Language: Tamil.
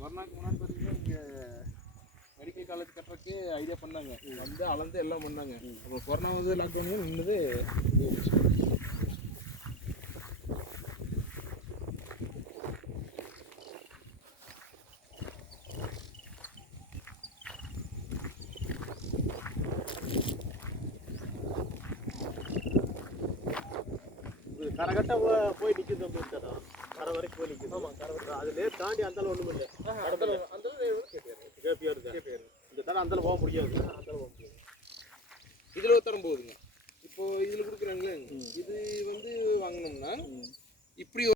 கொரோனாக்கு முன்னாடி பார்த்தீங்கன்னா இங்கே மெடிக்கல் காலேஜ் கட்டுறதுக்கு ஐடியா பண்ணாங்க, வந்து அளந்து எல்லாம் பண்ணாங்க. அப்புறம் கொரோனா வந்து லாக்டவுன் நின்றுது. கரகட்ட போய் நிற்குது தம்பி, கரை வரைக்கும் போய் நிற்குது. ஆமாம், கரை வரைக்கும். அதுலேயே தாண்டி அந்தாலும் ஒன்றும் இல்லை. அந்த கேபிஆர் இந்த தடவை அந்தாலும் போக முடியாது. இதில் ஒரு தரம் போகுதுங்க. இப்போ இதில் கொடுக்குறாங்களே, இது வந்து வாங்கினோம்னா இப்படி